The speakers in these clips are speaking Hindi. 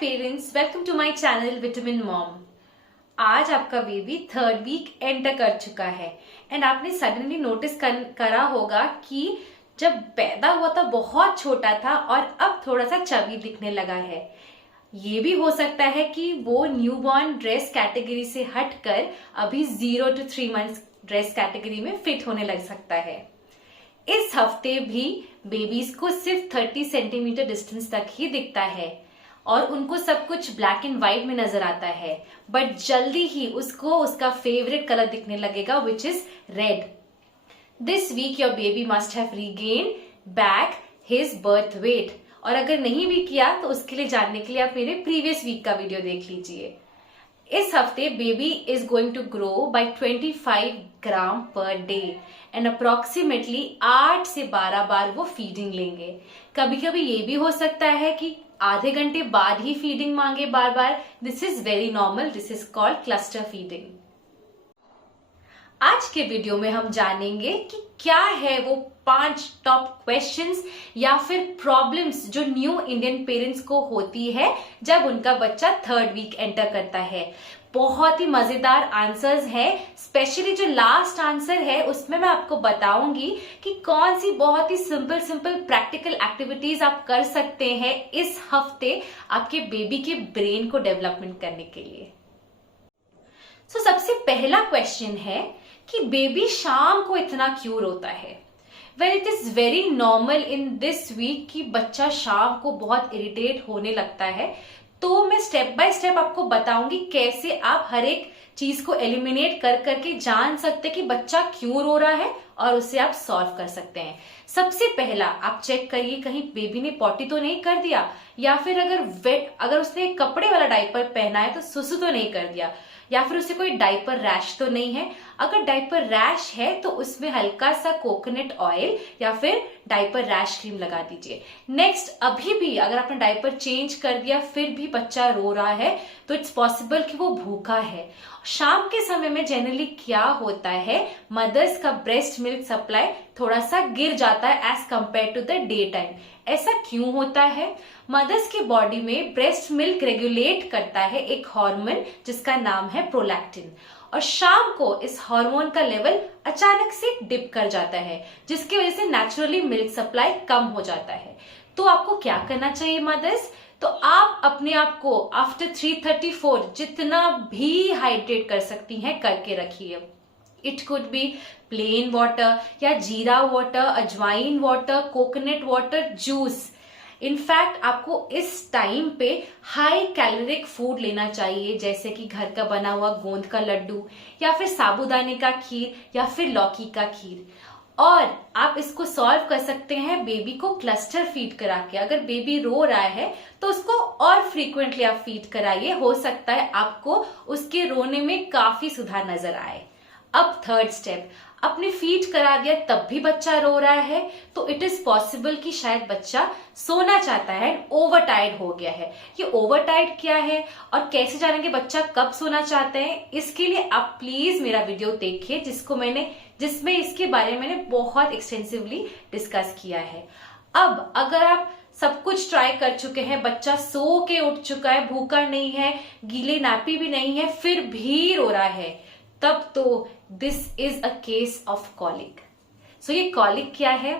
Parents, welcome to my channel vitamin mom. आज आपका बेबी 3rd वीक एंटर कर चुका है एंड आपने सडनली नोटिस करा होगा कि जब पैदा हुआ था बहुत छोटा था और अब थोड़ा सा चबी दिखने लगा है। ये भी हो सकता है कि वो न्यूबॉर्न ड्रेस कैटेगरी से हटकर अभी 0 to 3 months ड्रेस कैटेगरी में फिट होने लग सकता है। इस हफ्ते भी बेबीज को सिर्फ 30 सेंटीमीटर डिस्टेंस तक ही दिखता है और उनको सब कुछ ब्लैक एंड व्हाइट में नजर आता है, बट जल्दी ही उसको उसका फेवरेट कलर दिखने लगेगा, which is red. This week your baby must have regain back his birth weight, और अगर नहीं भी किया तो उसके लिए जानने के लिए आप मेरे प्रीवियस वीक का वीडियो देख लीजिए। इस हफ्ते baby is going to grow by 25 gram per day and approximately 8 से 12 बार वो फीडिंग लेंगे। कभी कभी ये भी हो सकता है कि आधे घंटे बाद ही फीडिंग मांगे बार बार। This is very normal, this is called cluster feeding. आज के वीडियो में हम जानेंगे कि क्या है वो 5 टॉप क्वेश्चंस या फिर प्रॉब्लम्स जो न्यू इंडियन पेरेंट्स को होती है जब उनका बच्चा 3rd वीक एंटर करता है। बहुत ही मजेदार आंसर्स है, स्पेशली जो लास्ट आंसर है उसमें मैं आपको बताऊंगी कि कौन सी बहुत ही सिंपल प्रैक्टिकल एक्टिविटीज आप कर सकते हैं इस हफ्ते आपके बेबी के ब्रेन को डेवलपमेंट करने के लिए। सबसे पहला क्वेश्चन है कि बेबी शाम को इतना क्यों रोता है। Well, it is very normal in this week कि बच्चा शाम को बहुत इरिटेट होने लगता है। तो मैं स्टेप बाय स्टेप आपको बताऊंगी कैसे आप हर एक चीज को एलिमिनेट कर करके जान सकते हैं कि बच्चा क्यों रो रहा है और उसे आप सॉल्व कर सकते हैं। सबसे पहला आप चेक करिए कहीं बेबी ने पॉटी तो नहीं कर दिया, या फिर अगर उसने कपड़े वाला डायपर पहना है तो सुसु तो नहीं कर दिया, या फिर उसे कोई डायपर रैश तो नहीं है। अगर डायपर रैश है तो उसमें हल्का सा कोकोनट ऑयल या फिर डायपर रैश क्रीम लगा दीजिए। नेक्स्ट, अभी भी अगर आपने डायपर चेंज कर दिया फिर भी बच्चा रो रहा है तो इट्स पॉसिबल कि वो भूखा है। शाम के समय में जनरली क्या होता है, मदर्स का ब्रेस्ट मिल्क सप्लाई थोड़ा सा गिर जाता है as compare to the day time. ऐसा क्यों होता है? मदर्स के बॉडी में ब्रेस्ट मिल्क रेगुलेट करता है एक हार्मोन जिसका नाम है प्रोलैक्टिन, और शाम को इस हार्मोन का लेवल अचानक से डिप कर जाता है जिसकी वजह से नेचुरली मिल्क सप्लाई कम हो जाता है। तो आपको क्या करना चाहिए मदर्स? तो आप अपने आप को आफ्टर 3:34 जितना भी हाइड्रेट कर सकती हैं करके रखिए। It could be plain water या जीरा वाटर, अजवाइन water, coconut water, juice. In fact आपको इस टाइम पे हाई कैलोरिक फूड लेना चाहिए, जैसे कि घर का बना हुआ गोंद का लड्डू या फिर साबूदाने का खीर या फिर लौकी का खीर। और आप इसको सॉल्व कर सकते हैं बेबी को क्लस्टर फीड करा के। अगर बेबी रो रहा है तो उसको और फ्रीक्वेंटली आप फीड कराइए, हो सकता है आपको उसके रोने में काफी सुधार नजर आए। अब 3rd स्टेप, आपने फीड करा दिया तब भी बच्चा रो रहा है तो इट इज पॉसिबल कि शायद बच्चा सोना चाहता है, ओवर टायर्ड हो गया है। ये ओवर टायर्ड क्या है और कैसे जानेंगे बच्चा कब सोना चाहते हैं, इसके लिए आप प्लीज मेरा वीडियो देखिए जिसमें इसके बारे में मैंने बहुत एक्सटेंसिवली डिस्कस किया है। अब अगर आप सब कुछ ट्राई कर चुके हैं, बच्चा सो के उठ चुका है, भूखा नहीं है, गीले नापी भी नहीं है, फिर भी रो रहा है, तब तो this is a case of colic. So ये कॉलिक क्या है?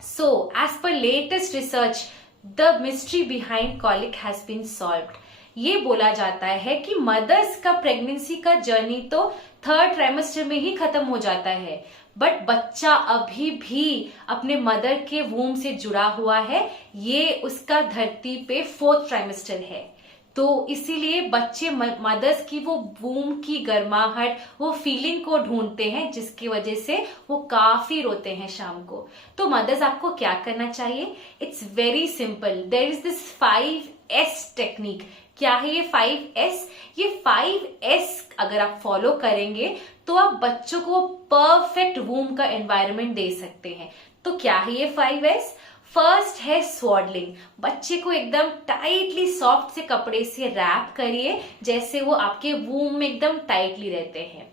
So as per latest research the mystery behind colic has been solved. ये बोला जाता है कि मदर्स का प्रेगनेंसी का जर्नी तो 3rd ट्राइमेस्टर में ही खत्म हो जाता है, बट बच्चा अभी भी अपने मदर के वूम से जुड़ा हुआ है। ये उसका धरती पे 4th ट्राइमेस्टर है। तो इसीलिए बच्चे मदर्स की वो वूम की गर्माहट, वो फीलिंग को ढूंढते हैं जिसकी वजह से वो काफी रोते हैं शाम को। तो मदर्स आपको क्या करना चाहिए? It's very simple. There is this 5S technique. क्या है ये 5S? ये 5S अगर आप फॉलो करेंगे तो आप बच्चों को परफेक्ट वूम का एनवायरनमेंट दे सकते हैं। तो क्या है ये 5S? फर्स्ट है स्वॉडलिंग। बच्चे को एकदम टाइटली सॉफ्ट से कपड़े से रैप करिए जैसे वो आपके वूम में एकदम टाइटली रहते हैं।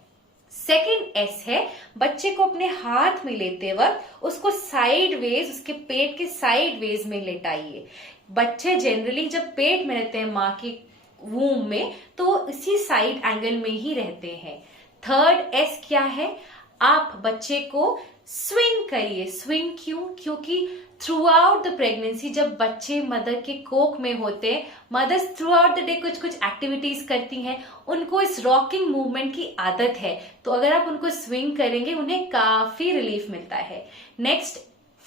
सेकेंड एस है, बच्चे को अपने हाथ में लेते वक्त उसको साइड वेज, उसके पेट के साइड वेज में लेटाइए। बच्चे जनरली जब पेट में रहते हैं माँ के वूम में तो इसी साइड एंगल में ही रहते हैं। थर्ड एस क्या है? आप बच्चे को स्विंग करिए। स्विंग क्यों? क्योंकि थ्रू आउट द प्रेगनेंसी जब बच्चे मदर के कोख में होते हैं, mothers throughout the day कुछ कुछ एक्टिविटीज करती हैं, उनको इस रॉकिंग मूवमेंट की आदत है, तो अगर आप उनको स्विंग करेंगे उन्हें काफी रिलीफ मिलता है। नेक्स्ट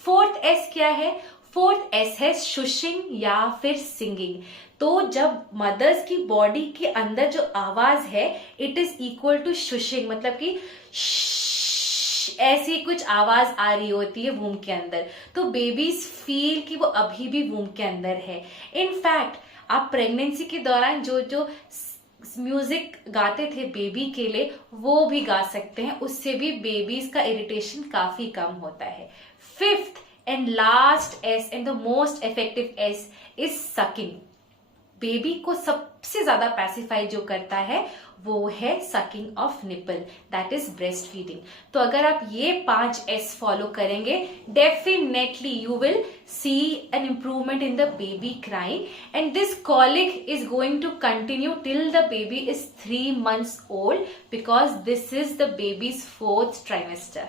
फोर्थ एस क्या है? फोर्थ एस है शुशिंग या फिर सिंगिंग। तो जब मदर्स की बॉडी के अंदर जो आवाज है इट इज इक्वल टू शुशिंग, मतलब कि ऐसी कुछ आवाज आ रही होती है वूम के अंदर, तो बेबीज फील कि वो अभी भी वूम के अंदर है। इनफैक्ट आप प्रेगनेंसी के दौरान जो जो म्यूजिक गाते थे बेबी के लिए वो भी गा सकते हैं, उससे भी बेबीज का इरिटेशन काफी कम होता है। Fifth and last S and the most effective S is sucking. Baby को सबसे ज्यादा पैसिफाई जो करता है वो है sucking of nipple, that is breast feeding. तो अगर आप ये 5 एस फॉलो करेंगे definitely you will see an improvement in the baby crying, and this colic is going to continue till the baby is 3 months old because this is the baby's 4th trimester।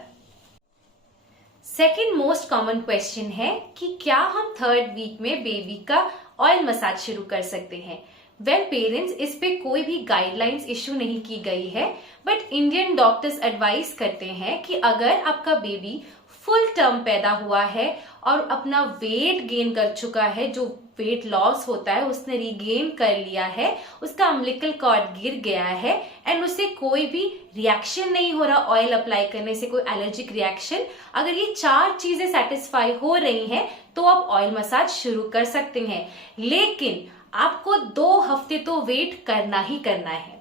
Second most common question है कि क्या हम 3rd वीक में बेबी का ऑयल मसाज शुरू कर सकते हैं? वेल पेरेंट्स, इस पे कोई भी गाइडलाइंस इशू नहीं की गई है, बट इंडियन डॉक्टर्स एडवाइस करते हैं कि अगर आपका बेबी फुल टर्म पैदा हुआ है और अपना वेट गेन कर चुका है, जो वेट लॉस होता है उसने रिगेन कर लिया है, उसका अम्बिलिकल कॉर्ड गिर गया है एंड उससे कोई भी रिएक्शन नहीं हो रहा ऑयल अप्लाई करने से, कोई एलर्जिक रिएक्शन, अगर ये 4 चीजें सेटिस्फाई हो रही हैं तो आप ऑयल मसाज शुरू कर सकते हैं। लेकिन आपको 2 हफ्ते तो वेट करना ही करना है।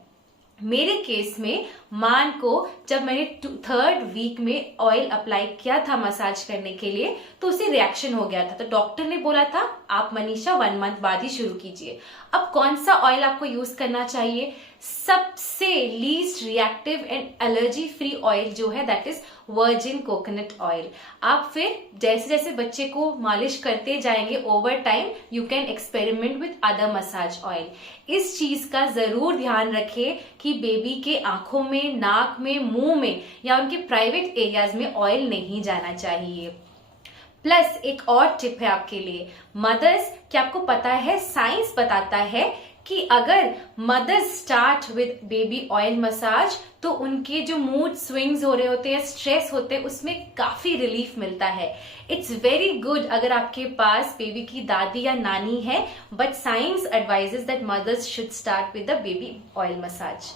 मेरे केस में मान को जब मैंने 3rd वीक में ऑयल अप्लाई किया था मसाज करने के लिए तो उसे रिएक्शन हो गया था, तो डॉक्टर ने बोला था आप मनीषा 1 मंथ बाद ही शुरू कीजिए। अब कौन सा ऑयल आपको यूज करना चाहिए? सबसे least reactive and allergy free oil जो है that is virgin coconut oil. आप फिर जैसे जैसे बच्चे को मालिश करते जाएंगे over time you can experiment with other massage oil. इस चीज का जरूर ध्यान रखें कि बेबी के आंखों में, नाक में, मुंह में या उनके प्राइवेट एरियाज में ऑयल नहीं जाना चाहिए। प्लस एक और टिप है आपके लिए, मदर्स, क्या आपको पता है साइंस बताता है कि अगर mothers start with baby oil massage तो उनके जो मूड स्विंग्स हो रहे होते हैं, स्ट्रेस होते हैं, उसमें काफी रिलीफ मिलता है। इट्स वेरी गुड अगर आपके पास बेबी की दादी या नानी है, but science advises that mothers should start with the baby oil massage.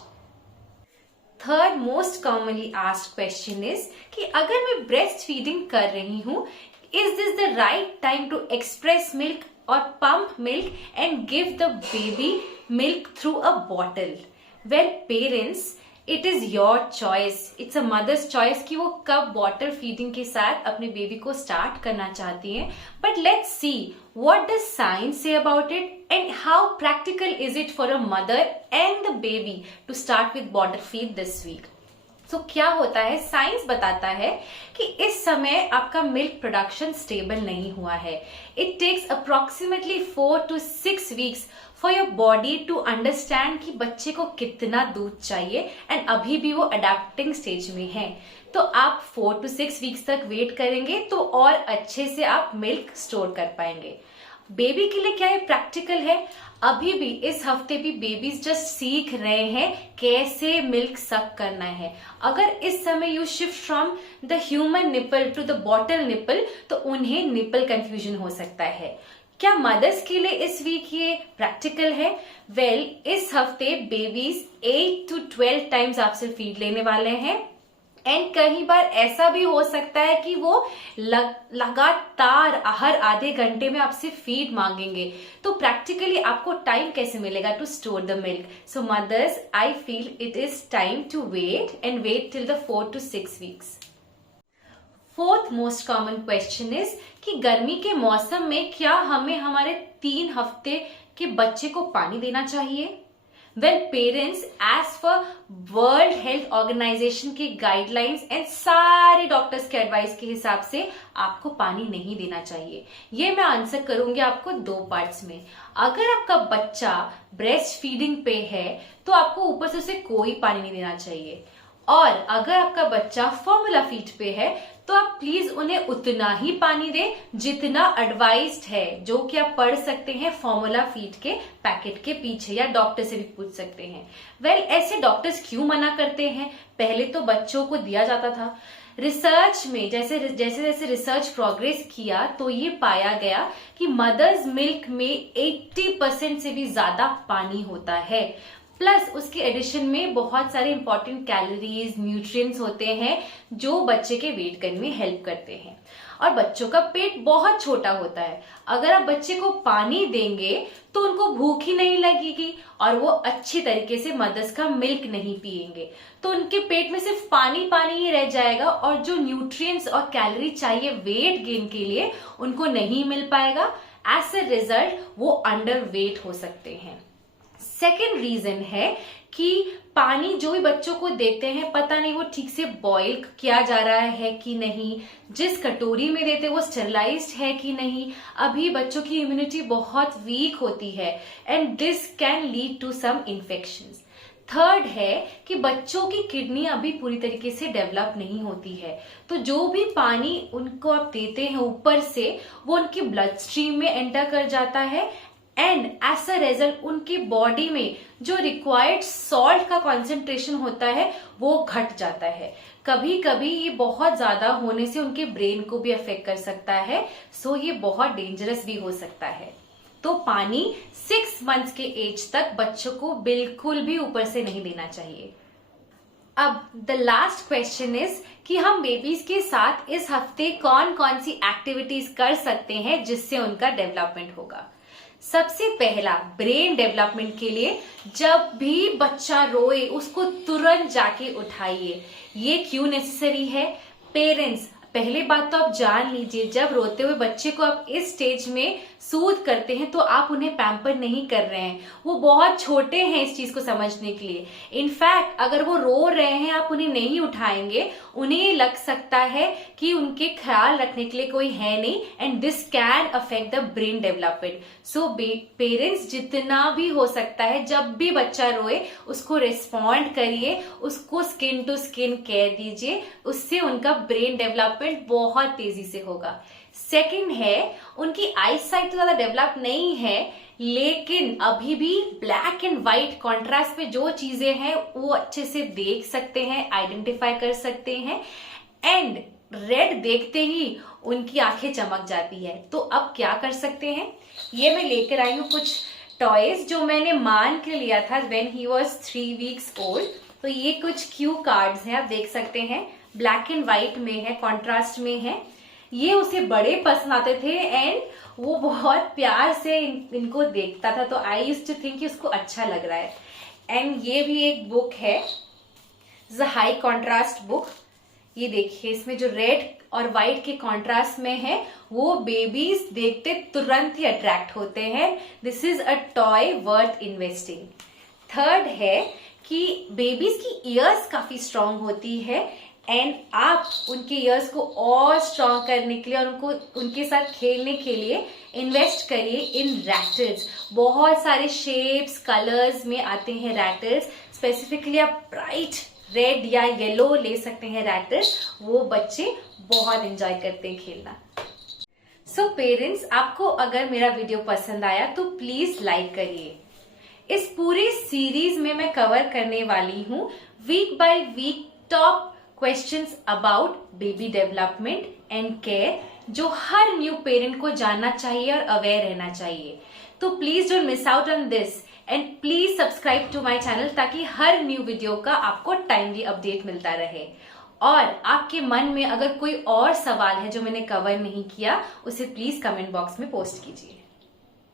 Third most commonly asked question is कि अगर मैं ब्रेस्ट फीडिंग कर रही हूँ, is this the right time to express milk or pump milk and give the baby milk through a bottle? Well parents, it is your choice, it's a mother's choice कि वो कब बॉटल फीडिंग के साथ अपने बेबी को स्टार्ट करना चाहती हैं, but let's see what does science say about it and how practical is it for a mother and the baby to start with bottle feed this week. तो क्या होता है, साइंस बताता है कि इस समय आपका मिल्क प्रोडक्शन स्टेबल नहीं हुआ है। It takes approximately 4 to 6 weeks for your body to understand कि बच्चे को कितना दूध चाहिए एंड अभी भी वो अडेप्टिंग स्टेज में है। तो आप 4 to 6 वीक्स तक वेट करेंगे तो और अच्छे से आप मिल्क स्टोर कर पाएंगे। बेबी के लिए क्या ये प्रैक्टिकल है? अभी भी इस हफ्ते भी बेबीज जस्ट सीख रहे हैं कैसे मिल्क सक करना है। अगर इस समय you shift from the human nipple to the bottle nipple तो उन्हें निपल कंफ्यूजन हो सकता है। क्या मदर्स के लिए इस वीक ये प्रैक्टिकल है? वेल, इस हफ्ते बेबीज 8 to 12 टाइम्स आपसे फीड लेने वाले हैं एंड कई बार ऐसा भी हो सकता है कि वो लगातार हर आधे घंटे में आपसे फीड मांगेंगे। तो प्रैक्टिकली आपको टाइम कैसे मिलेगा to store the milk? So mothers, I feel it is time to wait and wait till the 4 to 6 weeks. Fourth most common question is कि गर्मी के मौसम में क्या हमें हमारे 3 हफ्ते के बच्चे को पानी देना चाहिए? Well parents, as per world health organisation के गाइडलाइंस एंड सारे डॉक्टर्स के एडवाइस के हिसाब से आपको पानी नहीं देना चाहिए। ये मैं आंसर करूंगी आपको 2 पार्ट्स में। अगर आपका बच्चा ब्रेस्ट फीडिंग पे है तो आपको ऊपर से उसे कोई पानी नहीं देना चाहिए, और अगर आपका बच्चा फॉर्मूला फीड पे है तो आप प्लीज उन्हें उतना ही पानी दें जितना एडवाइज्ड है, जो कि आप पढ़ सकते हैं फॉर्मूला फीड के पैकेट के पीछे, या डॉक्टर से भी पूछ सकते हैं। वेल, ऐसे डॉक्टर्स क्यों मना करते हैं? पहले तो बच्चों को दिया जाता था। रिसर्च में जैसे जैसे रिसर्च प्रोग्रेस किया तो ये पाया गया कि मदर्स मिल्क में 80% से भी ज्यादा पानी होता है, प्लस उसके एडिशन में बहुत सारे इंपॉर्टेंट कैलोरीज, न्यूट्रिएंट्स होते हैं जो बच्चे के वेट गेन में हेल्प करते हैं। और बच्चों का पेट बहुत छोटा होता है, अगर आप बच्चे को पानी देंगे तो उनको भूख ही नहीं लगेगी और वो अच्छी तरीके से मदर्स का मिल्क नहीं पिएंगे, तो उनके पेट में सिर्फ पानी पानी ही रह जाएगा और जो न्यूट्रिएंट्स और कैलोरी चाहिए वेट गेन के लिए उनको नहीं मिल पाएगा। एज ए रिजल्ट वो अंडर वेट हो सकते हैं। सेकेंड रीजन है कि पानी जो भी बच्चों को देते हैं पता नहीं वो ठीक से बॉईल किया जा रहा है कि नहीं, जिस कटोरी में देते वो स्टेरिलाइज्ड है कि नहीं। अभी बच्चों की इम्यूनिटी बहुत वीक होती है and this can lead to some infections. Third है कि बच्चों की किडनी अभी पूरी तरीके से डेवलप नहीं होती है, तो जो भी पानी उनको आप देते हैं ऊपर से वो उनकी ब्लड स्ट्रीम में एंटर कर जाता है एंड एज अ रिजल्ट उनकी बॉडी में जो रिक्वायर्ड सॉल्ट का कॉन्सेंट्रेशन होता है वो घट जाता है। कभी कभी ये बहुत ज्यादा होने से उनके ब्रेन को भी अफेक्ट कर सकता है, सो ये बहुत डेंजरस भी हो सकता है। तो पानी 6 मंथ्स के एज तक बच्चों को बिल्कुल भी ऊपर से नहीं देना चाहिए। अब द लास्ट क्वेश्चन इज कि हम बेबीज के साथ इस हफ्ते कौन कौन सी एक्टिविटीज कर सकते हैं जिससे उनका डेवलपमेंट होगा। सबसे पहला, ब्रेन डेवलपमेंट के लिए जब भी बच्चा रोए उसको तुरंत जाके उठाइए। ये क्यों नेसेसरी है? पेरेंट्स, पहले बात तो आप जान लीजिए, जब रोते हुए बच्चे को आप इस स्टेज में सूद करते हैं तो आप उन्हें पैम्पर नहीं कर रहे हैं, वो बहुत छोटे हैं इस चीज को समझने के लिए। इनफैक्ट अगर वो रो रहे हैं आप उन्हें नहीं उठाएंगे, उन्हें लग सकता है कि उनके ख्याल रखने के लिए कोई है नहीं and this can affect the brain development. So parents जितना भी हो सकता है जब भी बच्चा रोए उसको रिस्पॉन्ड करिए, उसको स्किन टू स्किन केयर दीजिए, उससे उनका ब्रेन डेवलपमेंट बहुत तेजी से होगा। सेकंड है, उनकी आई साइट तो ज्यादा डेवलप नहीं है लेकिन अभी भी ब्लैक एंड व्हाइट कॉन्ट्रास्ट में जो चीजें हैं वो अच्छे से देख सकते हैं, आइडेंटिफाई कर सकते हैं एंड रेड देखते ही उनकी आंखें चमक जाती है। तो अब क्या कर सकते हैं? ये मैं लेकर आई हूँ कुछ टॉयज जो मैंने मान के लिया था when he was 3 weeks old. तो ये कुछ क्यू कार्ड्स हैं, आप देख सकते हैं, ब्लैक एंड व्हाइट में है, कॉन्ट्रास्ट में है। ये उसे बड़े पसंद आते थे एंड वो बहुत प्यार से इनको देखता था, तो आई यूज्ड टू थिंक कि उसको अच्छा लग रहा है। एंड ये भी एक बुक है, हाई कॉन्ट्रास्ट बुक। ये देखिए, इसमें जो रेड और व्हाइट के कॉन्ट्रास्ट में है वो बेबीज देखते तुरंत ही अट्रैक्ट होते हैं। This is a toy worth investing. Third है कि बेबीज की ईयर्स काफी स्ट्रांग होती है एंड आप उनके ईयर्स को और स्ट्रांग करने के लिए और उनको उनके साथ खेलने के लिए इन्वेस्ट करिए इन रैटल्स। बहुत सारे शेप्स, कलर्स में आते हैं रैटल्स। स्पेसिफिकली आप ब्राइट रेड या येलो ले सकते हैं रैटल्स, वो बच्चे बहुत एंजॉय करते हैं खेलना। सो पेरेंट्स, आपको अगर मेरा वीडियो पसंद आया तो प्लीज लाइक करिए। इस पूरी सीरीज में मैं कवर करने वाली हूँ week by week top questions about baby development and care, जो हर न्यू पेरेंट को जानना चाहिए और अवेयर रहना चाहिए। तो please don't miss out on this and please subscribe to my channel ताकि हर न्यू वीडियो का आपको टाइमली अपडेट मिलता रहे। और आपके मन में अगर कोई और सवाल है जो मैंने कवर नहीं किया, उसे प्लीज कमेंट बॉक्स में पोस्ट कीजिए।